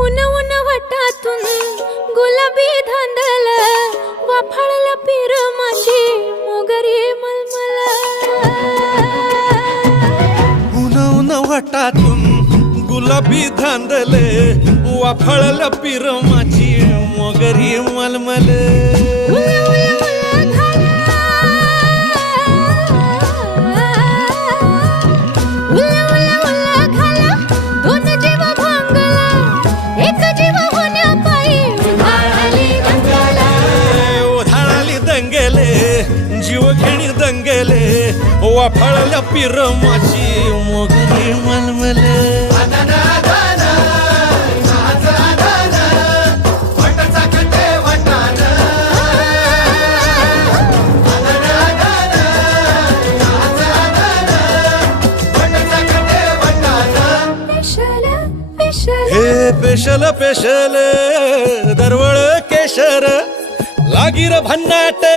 उन उन वटातून गुलाबी धांदल वाफाळला पीर माझी मोगरी मलमल उन उन वटातून गुलाबी धांदले वाफाळला पीर माझी मोगरी मलमल जीव घेणी दंगेले वाफाळल्या पीर माझी मोगरी मलमल हे पेशल पेशल दरवळ केशर लागीर भन्नाट